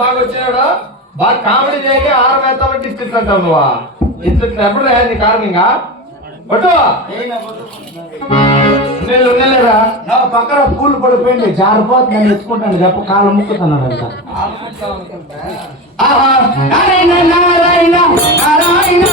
బాగా వచ్చినాడు, బాగా కామెడీ చేయక ఆరు వేస్తామంటే ఇస్తుంటావు నువ్వు. ఇట్లా ఎప్పుడు నీ కారణంగా పట్టు ఉండలేరా? నా పక్కన పూలు పడిపోయింది, జారిపోతుంది, నేను ఎత్తుకుంటాను చెప్ప కాళ్ళు ముక్కుతున్నాడంట. నారాయణ నారాయణ నారాయణ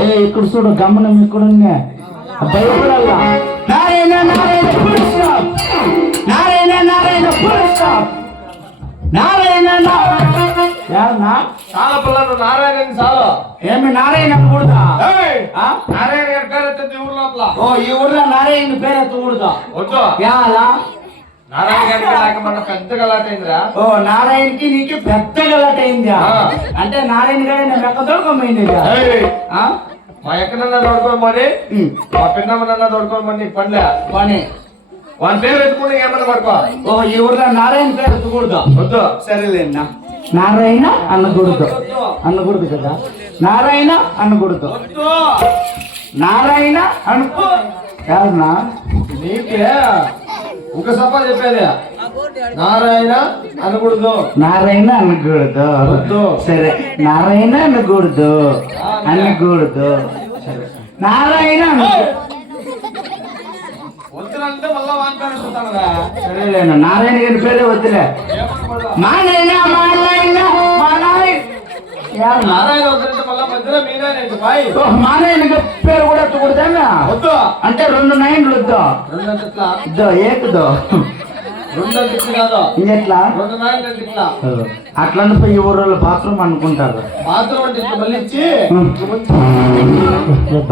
ఏ ఇక్కడ చూడు గమనం ఇక్కడ భయపడాలా. Narayana Narayana full stop, Narayana Narayana full stop, Narayana Narayana చాలా పిల్లలు నారాయణ చాలు. ఏమి నారాయణ కూడదా? నారాయణ గారి పేరు ఎత్తుంది ఊరు లోపల. ఓ ఈ ఊర్లో నారాయణ పేరు ఎత్తకూడదా? వద్దు. ఎలా? నారాయణ గారికి నాకు మన పెద్ద గలాట అయిందిరా. ఓ నారాయణకి నీకు పెద్ద గలాట అయిందా? అంటే నారాయణ గారి నేను ఎక్కదొరకమైంది. మా ఎక్కడన్నా తోడుకోమని, మా పిన్నమ్మనన్నా తోడుకోమని పనిలే పని. వాని పేరు ఎత్తుకుంటే ఏమన్నా పడుకో. ఓ ఈ ఊర్లో నారాయణ పేరు ఎత్తకూడదు? వద్దు. సరేలేనా, నారాయణ అనకూడదు, అనకూడదు కదా. నారాయణ అనకూడదు, నారాయణ అనుకో. కాదన్నా నీకే ఒక సభ చెప్పేది, నారాయణ అనకూడదు, నారాయణ అనకూడదు. వద్దు. సరే నారాయణ అనకూడదు, అనకూడదు. నారాయణ వద్దులంటే మళ్ళా వాని పేరు ఎత్తుతానురా. సరేలేనా, నారాయణ గారి పేరే వద్దులే. నారాయణ నారాయణ నారాయణ వద్దంటే మళ్ళా మధ్యలో మీనాయన బాయ్. నారాయణ పేరు కూడా ఎత్తకూడదా? వద్దు. అంటే 2 9 వద్దు, రెండంటే ఏకుదో రెండంటే కాదు, ఇంకెట్లా 2 నాయన ఇట్లా. అట్లా ఈ ఊర్లో బాత్రూమ్ అనుకుంటారు. బాత్రూమ్ అంటే ఇట్లా మళ్ళీ ఇచ్చి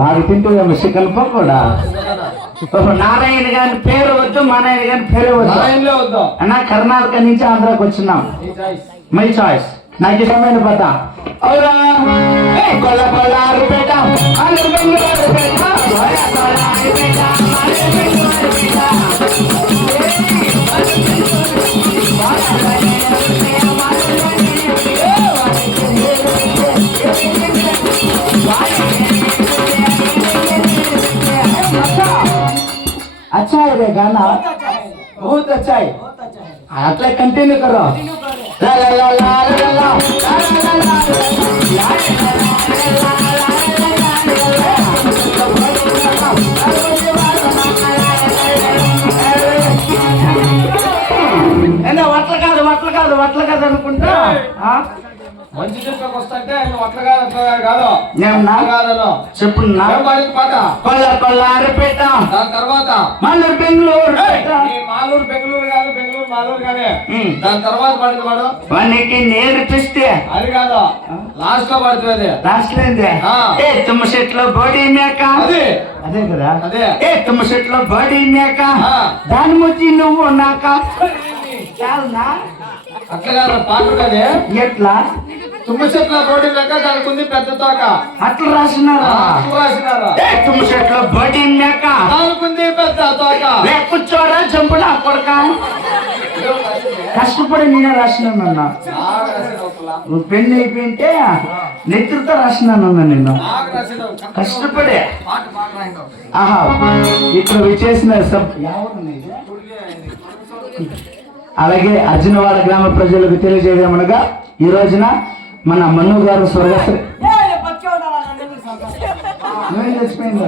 బాగా తింటూ చికెన్ పకోడా. నారాయణ గారి పేరు వద్దు, మా నాయన గారి పేరు వద్దు. నారాయణలే వద్దు అన్న కర్ణాటక నుంచి ఆంధ్రాకి వచ్చినాం. మై చాయిస్, నాకు ఇష్టమైన పద. అవురా కొల్ల కొల్ల ఆరుపేట अच्छा है रे गाना, बहुत अच्छा है. अట్లా कंटिन्यू करो. ला ला ला ला ला ला వట్ల కాదు అనుకుంటా. మంచి చెట్లకు వస్తుంటే అట్లా కాదు, అట్లా కాదు. చెప్పు పాట కొల్ల కొల్లారిపేట, దాని తర్వాత మాలూరు బెంగళూరు. మాలూరు బెంగళూరు కాదు, బెంగళూరు మాలూరు కానీ దాని తర్వాత పడింది వాడు. వానికి నేర్పిస్తే అది కాదు, లాస్ట్ లో పడుతుంది. లాస్ట్ లో ఏ తుమ్మ చెట్లో బోడీ మేక, అదే అదే కదా. అదే ఏ తుమ్మ చెట్లో బోడీ మేక, దాని ముచ్చి నువ్వు నాక. అట్లా కాదు పాట కానీ ఎట్లా తుమ్మ చెట్ల బోడీ మేక, దానికి ఉంది పెద్ద తోక. అట్లా రాసినారా? రాసినారా? తుమ్మ చెట్లో బోడీ మేక, దానికి ఉంది పెద్ద తోక. కూర్చోరా చంపుడా కొడక. కష్టపడి నేనే రాసినానన్నా. నువ్వు పెన్ను అయిపోయింటే నెత్తులతో రాసినానన్నా నేను కష్టపడే. ఆహా ఇక్కడ విచేసిన అలాగే అర్జునవాడ గ్రామ ప్రజలకు తెలియజేయమనగా ఈ రోజున మన మన్ను గారు స్వర్గస్థ చచ్చిపోయింది.